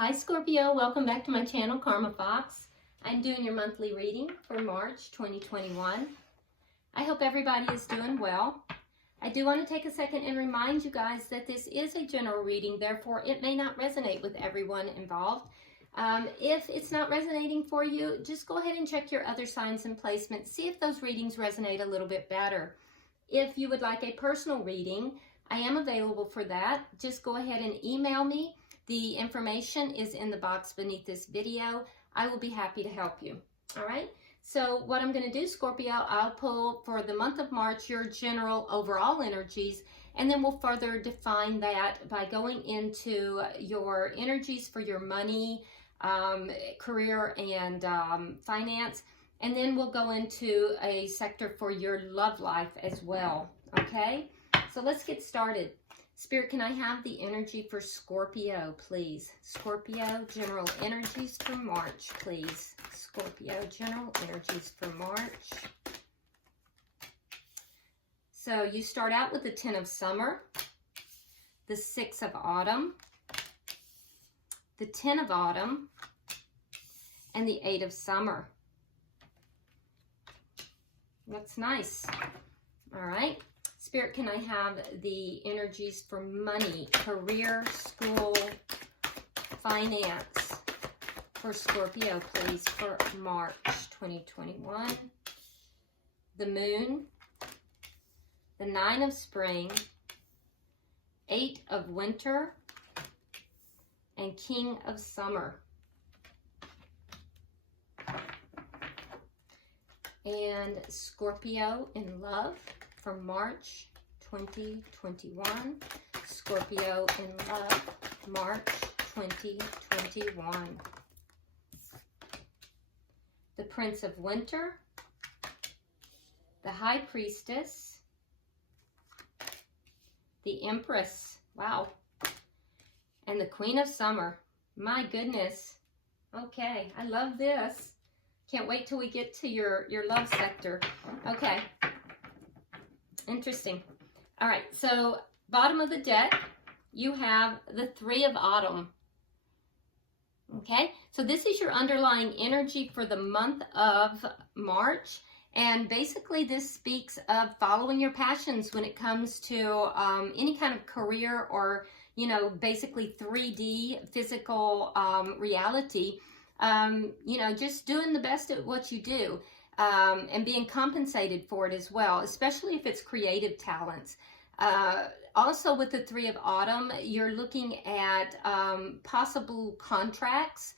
Hi Scorpio, welcome back to my channel, Karma Fox. I'm doing your monthly reading for March 2021. I hope everybody is doing well. I do want to take a second and remind you guys that this is a general reading, therefore it may not resonate with everyone involved. If it's not resonating for you, just go ahead and check your other signs and placements. See if those readings resonate a little bit better. If you would like a personal reading, I am available for that. Just go ahead and email me. The information is in the box beneath this video. I will be happy to help you. All right. So what I'm going to do, Scorpio, I'll pull for the month of March your general overall energies, and then we'll further define that by going into your energies for your money, career, and finance. And then we'll go into a sector for your love life as well. Okay. So let's get started. Spirit, can I have the energy for Scorpio, please? Scorpio, general energies for March, please. Scorpio, general energies for March. So you start out with the 10 of summer, the 6 of autumn, the 10 of autumn, and the 8 of summer. That's nice. All right. Spirit, can I have the energies for money, career, school, finance for Scorpio, please, for March 2021? The moon, the 9 of spring, 8 of winter, and king of summer. And Scorpio in love for March 2021. Scorpio in love, March 2021. The Prince of Winter, the High Priestess, the Empress, wow, and the Queen of Summer. My goodness. Okay, I love this. Can't wait till we get to your love sector. Okay. Interesting. All right, so bottom of the deck, you have the 3 of autumn. Okay, so this is your underlying energy for the month of March. And basically this speaks of following your passions when it comes to any kind of career or, you know, basically 3D physical reality. You know, just doing the best at what you do. And being compensated for it as well, especially if it's creative talents. Also with the 3 of autumn, you're looking at possible contracts,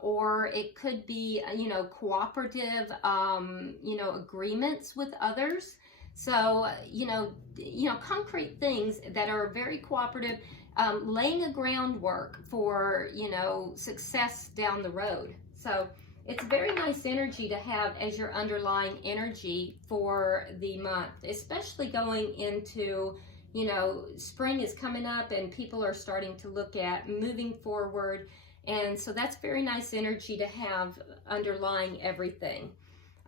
or it could be, you know, cooperative, you know, agreements with others. So, you know, concrete things that are very cooperative, laying a groundwork for, you know, success down the road. So it's very nice energy to have as your underlying energy for the month, especially going into, you know, spring is coming up and people are starting to look at moving forward. And so that's very nice energy to have underlying everything.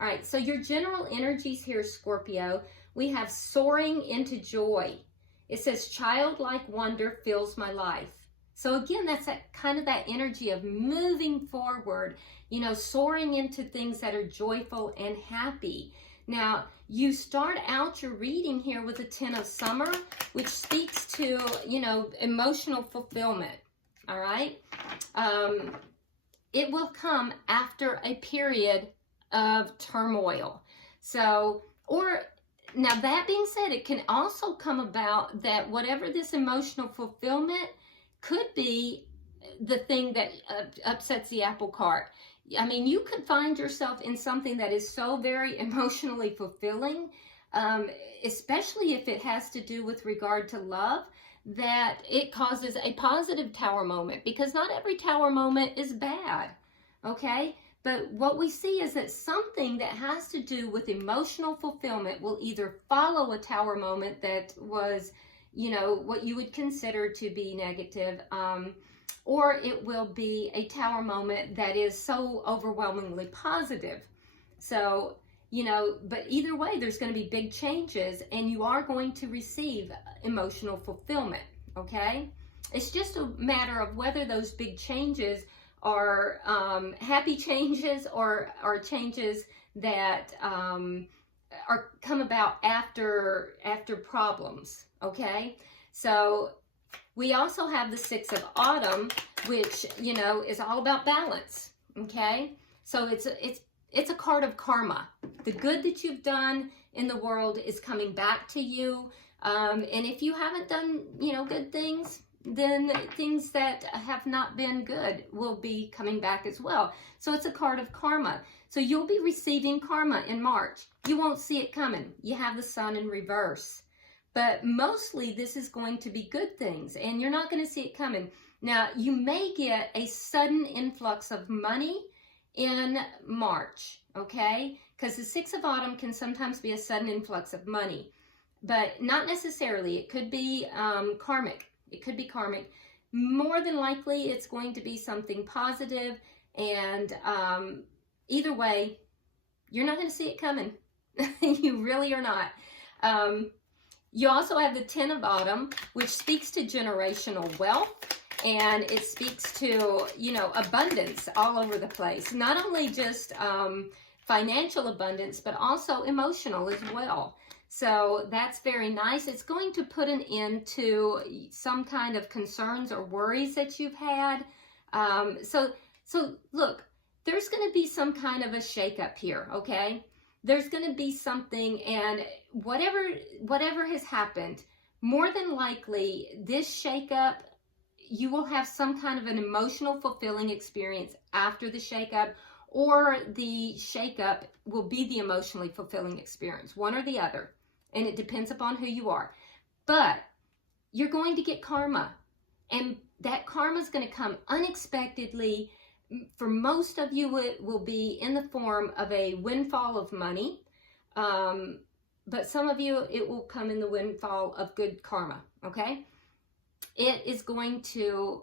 All right, so your general energies here, Scorpio, we have soaring into joy. It says childlike wonder fills my life. So again, that's that kind of that energy of moving forward, you know, soaring into things that are joyful and happy. Now, you start out your reading here with the 10 of summer, which speaks to, you know, emotional fulfillment. All right. It will come after a period of turmoil. So, now that being said, it can also come about that whatever this emotional fulfillment could be the thing that upsets the apple cart. I mean, you could find yourself in something that is so very emotionally fulfilling, especially if it has to do with regard to love, that it causes a positive tower moment, because not every tower moment is bad, okay? But what we see is that something that has to do with emotional fulfillment will either follow a tower moment that was, you know, what you would consider to be negative, or it will be a tower moment that is so overwhelmingly positive. So, you know, but either way, there's going to be big changes and you are going to receive emotional fulfillment, okay? It's just a matter of whether those big changes are happy changes or changes that are come about after problems, okay? So we also have the Six of Autumn, which, you know, is all about balance, okay? So it's a card of karma. The good that you've done in the world is coming back to you. And if you haven't done, you know, good things, then things that have not been good will be coming back as well. So it's a card of karma. So you'll be receiving karma in March. You won't see it coming. You have the Sun in reverse. But mostly this is going to be good things, and you're not going to see it coming. Now, you may get a sudden influx of money in March, okay? Because the Six of Autumn can sometimes be a sudden influx of money, but not necessarily. It could be karmic. It could be karmic. More than likely, it's going to be something positive, and either way, you're not going to see it coming. You really are not. You also have the Ten of Autumn, which speaks to generational wealth, and it speaks to, you know, abundance all over the place. Not only just financial abundance, but also emotional as well. So that's very nice. It's going to put an end to some kind of concerns or worries that you've had. So look, there's going to be some kind of a shakeup here, okay? There's going to be something, and whatever has happened, more than likely, this shakeup, you will have some kind of an emotional fulfilling experience after the shakeup, or the shakeup will be the emotionally fulfilling experience, one or the other, and it depends upon who you are. But you're going to get karma, and that karma is going to come unexpectedly. For most of you, it will be in the form of a windfall of money, but some of you, it will come in the windfall of good karma, okay? It is going to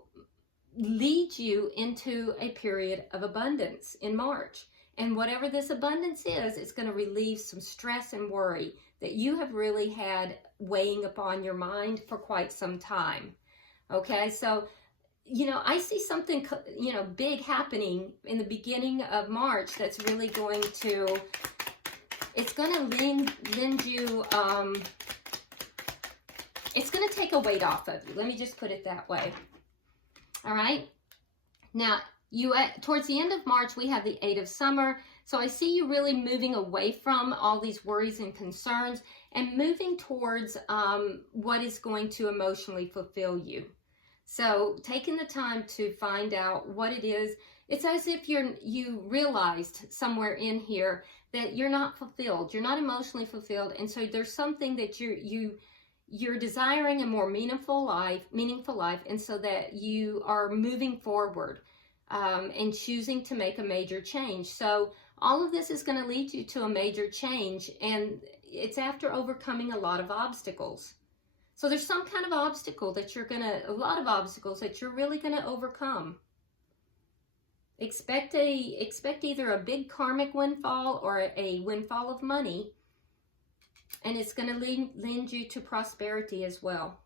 lead you into a period of abundance in March. And whatever this abundance is, it's going to relieve some stress and worry that you have really had weighing upon your mind for quite some time, okay? So, you know, I see something, you know, big happening in the beginning of March that's really going to, it's going to lend you, it's going to take a weight off of you. Let me just put it that way. All right. Now, towards the end of March, we have the Eight of Summer. So I see you really moving away from all these worries and concerns and moving towards what is going to emotionally fulfill you. So taking the time to find out what it is, it's as if you realized somewhere in here that you're not fulfilled, you're not emotionally fulfilled, and so there's something that you're desiring a more meaningful life, and so that you are moving forward and choosing to make a major change. So all of this is going to lead you to a major change, and it's after overcoming a lot of obstacles. So there's some kind of obstacle that a lot of obstacles that you're really going to overcome. Expect either a big karmic windfall or a windfall of money, and it's going to lend you to prosperity as well,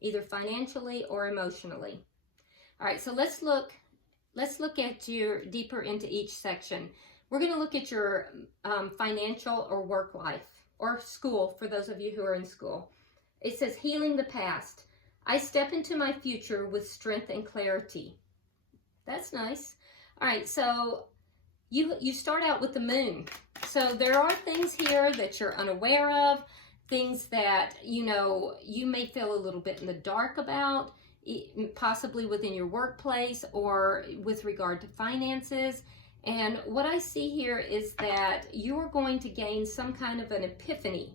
either financially or emotionally. All right, so let's look at your deeper into each section. We're going to look at your financial or work life or school, for those of you who are in school. It says, healing the past. I step into my future with strength and clarity. That's nice. All right, so you start out with the moon. So there are things here that you're unaware of, things that, you know, you may feel a little bit in the dark about, possibly within your workplace or with regard to finances. And what I see here is that you are going to gain some kind of an epiphany.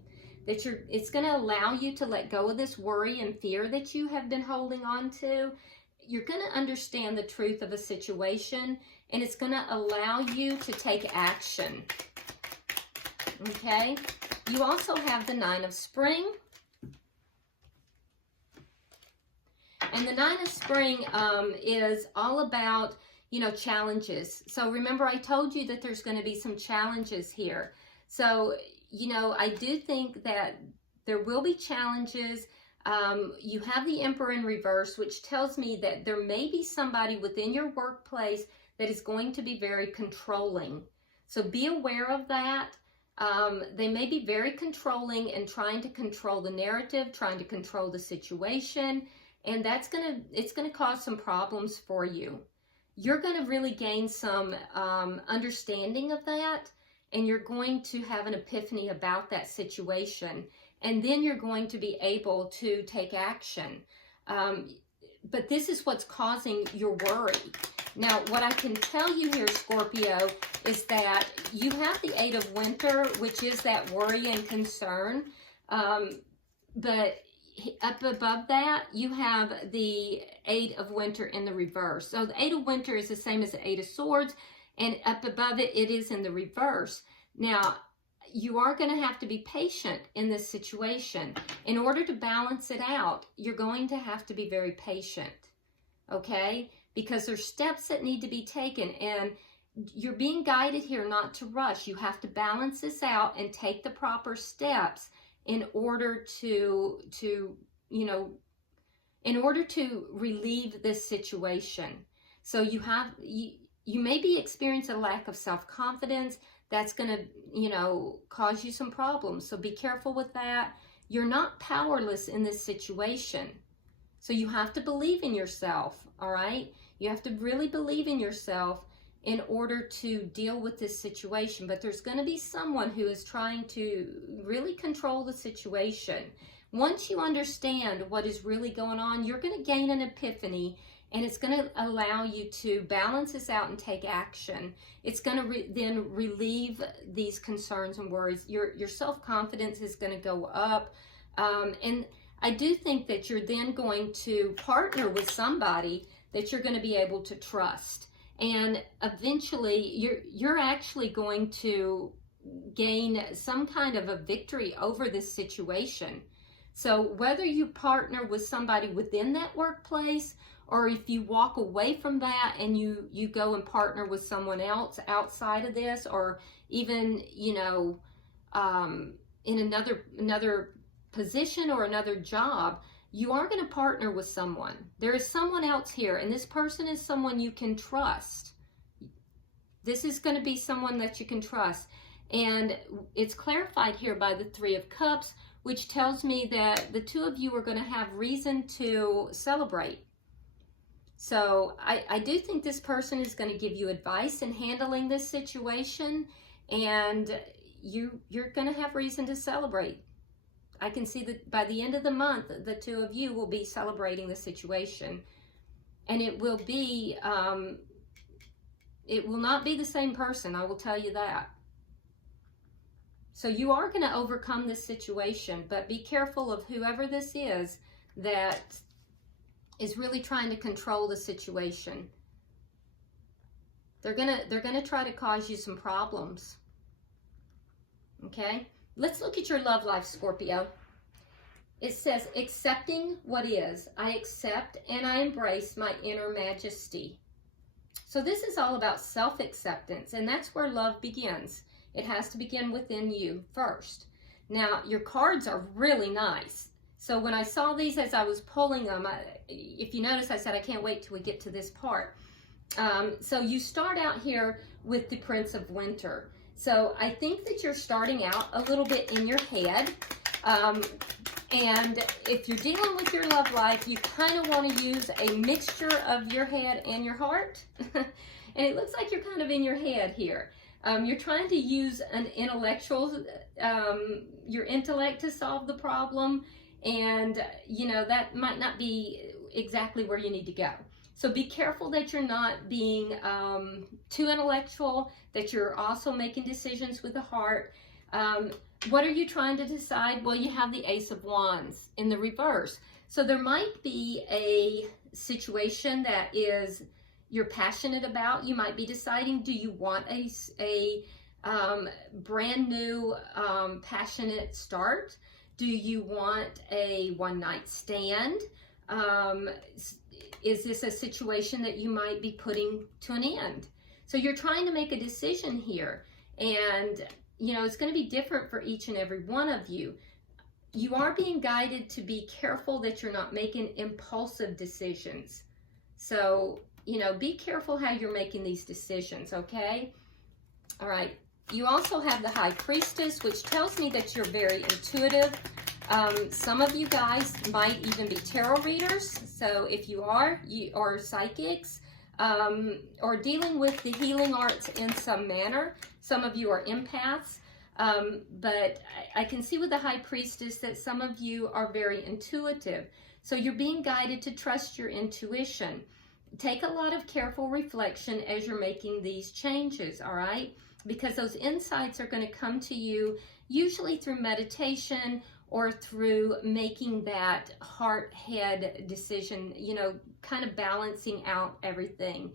It's going to allow you to let go of this worry and fear that you have been holding on to. You're going to understand the truth of a situation, and it's going to allow you to take action. Okay? You also have the Nine of Spring. And the Nine of Spring is all about, you know, challenges. So remember, I told you that there's going to be some challenges here. So, you know, I do think that there will be challenges. You have the Emperor in reverse, which tells me that there may be somebody within your workplace that is going to be very controlling. So be aware of that. They may be very controlling and trying to control the narrative, trying to control the situation, and it's gonna cause some problems for you. You're gonna really gain some understanding of that, and you're going to have an epiphany about that situation, and then you're going to be able to take action. But this is what's causing your worry. Now, what I can tell you here, Scorpio, is that you have the Eight of Winter, which is that worry and concern. But up above that, you have the Eight of Winter in the reverse. So the Eight of Winter is the same as the Eight of Swords, and up above it, it is in the reverse. Now, you are going to have to be patient in this situation. In order to balance it out, you're going to have to be very patient, okay? Because there's steps that need to be taken, and you're being guided here not to rush. You have to balance this out and take the proper steps in order to relieve this situation. So you may be experiencing a lack of self-confidence. That's going to, cause you some problems. So be careful with that. You're not powerless in this situation. So you have to believe in yourself, all right? You have to really believe in yourself in order to deal with this situation. But there's going to be someone who is trying to really control the situation. Once you understand what is really going on, you're going to gain an epiphany, and it's going to allow you to balance this out and take action. It's going to then relieve these concerns and worries. Your self-confidence is going to go up. And I do think that you're then going to partner with somebody that you're going to be able to trust. And eventually, you're actually going to gain some kind of a victory over this situation. So whether you partner with somebody within that workplace, or if you walk away from that and you go and partner with someone else outside of this, or even, in another position or another job, you are going to partner with someone. There is someone else here, and this person is someone you can trust. This is going to be someone that you can trust. And it's clarified here by the Three of Cups, which tells me that the two of you are going to have reason to celebrate. So I do think this person is going to give you advice in handling this situation, and you're going to have reason to celebrate. I can see that by the end of the month, the two of you will be celebrating the situation, and it will not be the same person, I will tell you that. So you are going to overcome this situation, but be careful of whoever this is that is really trying to control the situation. They're gonna try to cause you some problems. Okay? Let's look at your love life, Scorpio. It says, accepting what is. I accept and I embrace my inner majesty. So this is all about self-acceptance, and that's where love begins. It has to begin within you first. Now, your cards are really nice. So when I saw these as I was pulling them, if you notice, I said I can't wait till we get to this part. So you start out here with the Prince of Winter. So I think that you're starting out a little bit in your head. And if you're dealing with your love life, you kind of want to use a mixture of your head and your heart. And it looks like you're kind of in your head here. You're trying to use an intellectual, your intellect to solve the problem. And, that might not be exactly where you need to go. So be careful that you're not being too intellectual, that you're also making decisions with the heart. What are you trying to decide? Well, you have the Ace of Wands in the reverse. So there might be a situation that you're passionate about. You might be deciding, do you want a brand new passionate start? Do you want a one-night stand? Is this a situation that you might be putting to an end? So you're trying to make a decision here, and it's going to be different for each and every one of you. you are being guided to be careful that you're not making impulsive decisions. So, you know, be careful how you're making these decisions, okay? All right. You also have the High Priestess, which tells me that you're very intuitive. Some of you guys might even be tarot readers. So if you are psychics, or dealing with the healing arts in some manner. Some of you are empaths. But I can see with the High Priestess that some of you are very intuitive. So you're being guided to trust your intuition. Take a lot of careful reflection as you're making these changes, all right? Because those insights are going to come to you usually through meditation or through making that heart-head decision, you know, kind of balancing out everything.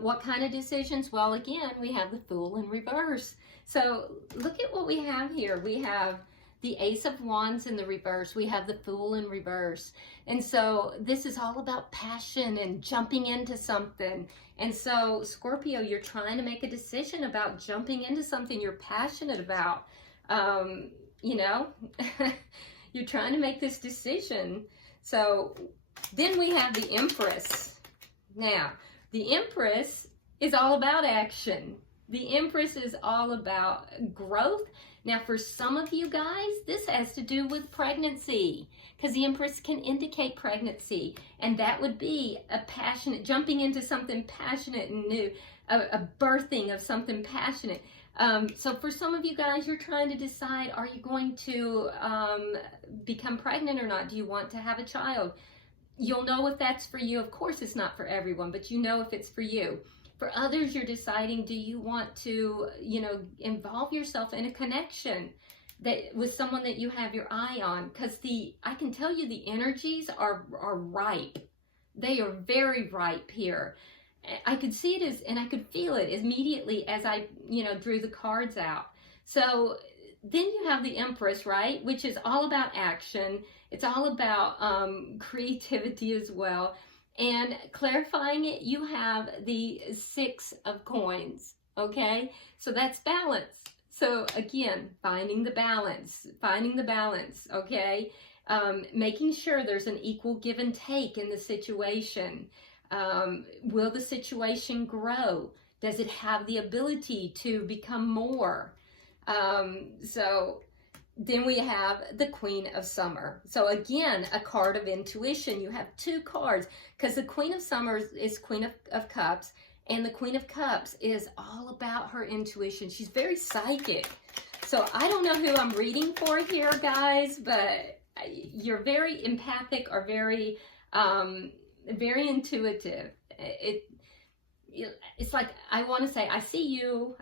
What kind of decisions? Well, again, we have the Fool in reverse. So look at what we have here. We have the Ace of Wands in the reverse. We have the Fool in reverse. And so this is all about passion and jumping into something. And so Scorpio, you're trying to make a decision about jumping into something you're passionate about. You know, you're trying to make this decision. So then we have the Empress. Now, the Empress is all about action. The Empress is all about growth. Now, for some of you guys, this has to do with pregnancy, because the Empress can indicate pregnancy, and that would be a passionate, jumping into something passionate and new, a birthing of something passionate. So for some of you guys, you're trying to decide, are you going to become pregnant or not? Do you want to have a child? You'll know if that's for you. Of course, it's not for everyone, but you know if it's for you. For others, you're deciding, do you want to, you know, involve yourself in a connection that with someone that you have your eye on? Because I can tell you the energies are ripe. They are very ripe here. I could see it and I could feel it immediately as I, you know, drew the cards out. So then you have the Empress, right? Which is all about action. It's all about creativity as well. And clarifying it, you have the Six of Coins, okay? So that's balance. So again, finding the balance, okay? Making sure there's an equal give and take in the situation. Will the situation grow? Does it have the ability to become more? So then we have the Queen of Summer. So again, a card of intuition. You have two cards, because the Queen of Summer is Queen of Cups, and the Queen of Cups is all about her intuition. She's very psychic. So I don't know who I'm reading for here, guys, but you're very empathic or very intuitive. It's like, I want to say, I see you.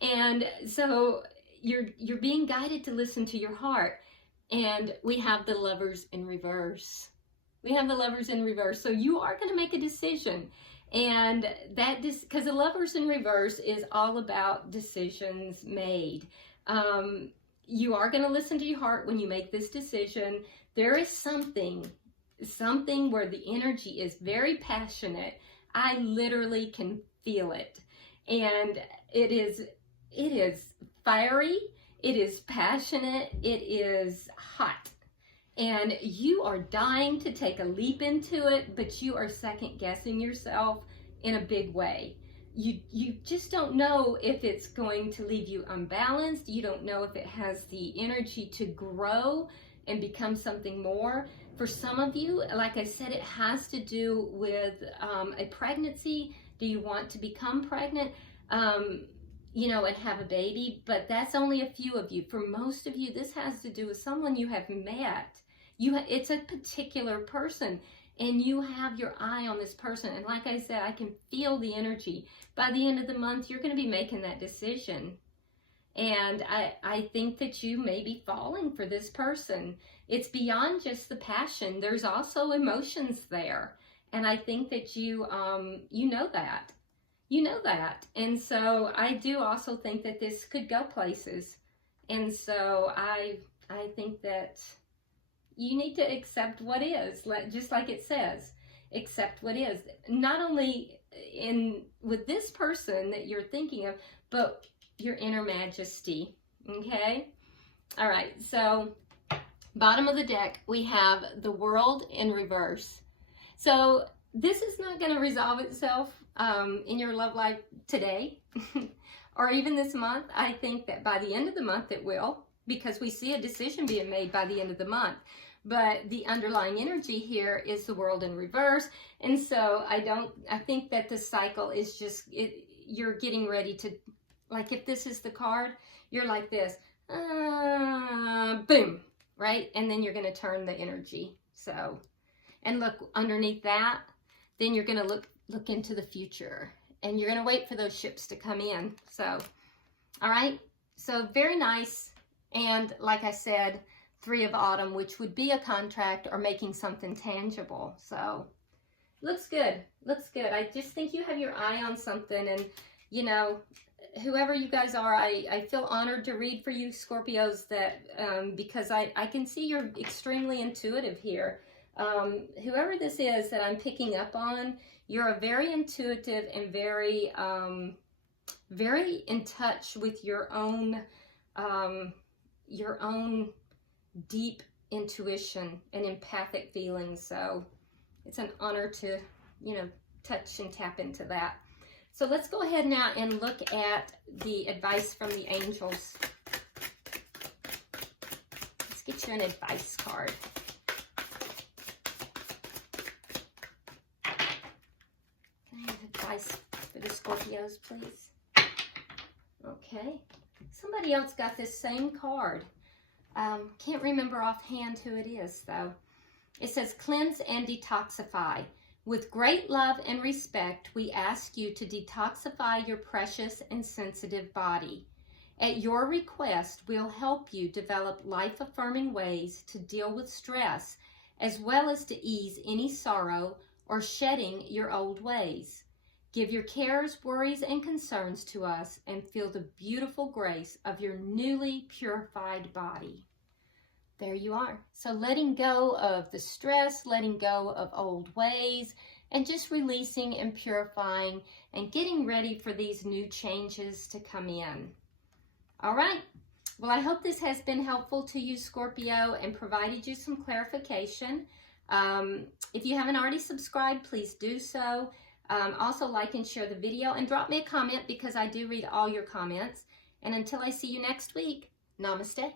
And so you're being guided to listen to your heart. And we have the Lovers in reverse. So you are going to make a decision. And that, because the Lovers in reverse is all about decisions made. You are going to listen to your heart when you make this decision. There is something where the energy is very passionate. I literally can feel it. And it is fiery, it is passionate, it is hot. And you are dying to take a leap into it, but you are second guessing yourself in a big way. You just don't know if it's going to leave you unbalanced. You don't know if it has the energy to grow and become something more. For some of you, like I said, it has to do with a pregnancy. Do you want to become pregnant? You know, and have a baby, but that's only a few of you. For most of you, this has to do with someone you have met. It's a particular person, and you have your eye on this person. And like I said, I can feel the energy. By the end of the month, you're going to be making that decision. And I think that you may be falling for this person. It's beyond just the passion. There's also emotions there. And I think that you know that. You know that. And so I do also think that this could go places. And so I think that you need to accept what is, just like it says, accept what is. Not only with this person that you're thinking of, but your inner majesty. Okay? All right. So Bottom of the deck, we have the World in reverse. So this is not going to resolve itself in your love life today or even this month. I think that by the end of the month it will, because we see a decision being made by the end of the month. But the underlying energy here is the World in reverse. And so I think that the cycle is just, you're getting ready to, like if this is the card, you're like this, boom, right? And then you're going to turn the energy. So, and look underneath that, then you're going to look into the future, and you're going to wait for those ships to come in. So, all right. So very nice. And like I said, 3 of Autumn, which would be a contract or making something tangible. So looks good. Looks good. I just think you have your eye on something, and you know, whoever you guys are, I feel honored to read for you, Scorpios, that because I can see you're extremely intuitive here. Whoever this is that I'm picking up on, you're a very intuitive and very very in touch with your own deep intuition and empathic feelings. So it's an honor to, you know, touch and tap into that. So let's go ahead now and look at the advice from the angels. Let's get you an advice card. Can I have advice for the Scorpios, please? Okay. Somebody else got this same card. Can't remember offhand who it is, though. It says, cleanse and detoxify. With great love and respect, we ask you to detoxify your precious and sensitive body. At your request, we'll help you develop life-affirming ways to deal with stress, as well as to ease any sorrow or shedding your old ways. Give your cares, worries, and concerns to us and feel the beautiful grace of your newly purified body. There you are. So letting go of the stress, letting go of old ways, and just releasing and purifying and getting ready for these new changes to come in. All right. Well, I hope this has been helpful to you, Scorpio, and provided you some clarification. If you haven't already subscribed, please do so. Also like and share the video, and drop me a comment because I do read all your comments. And until I see you next week, namaste.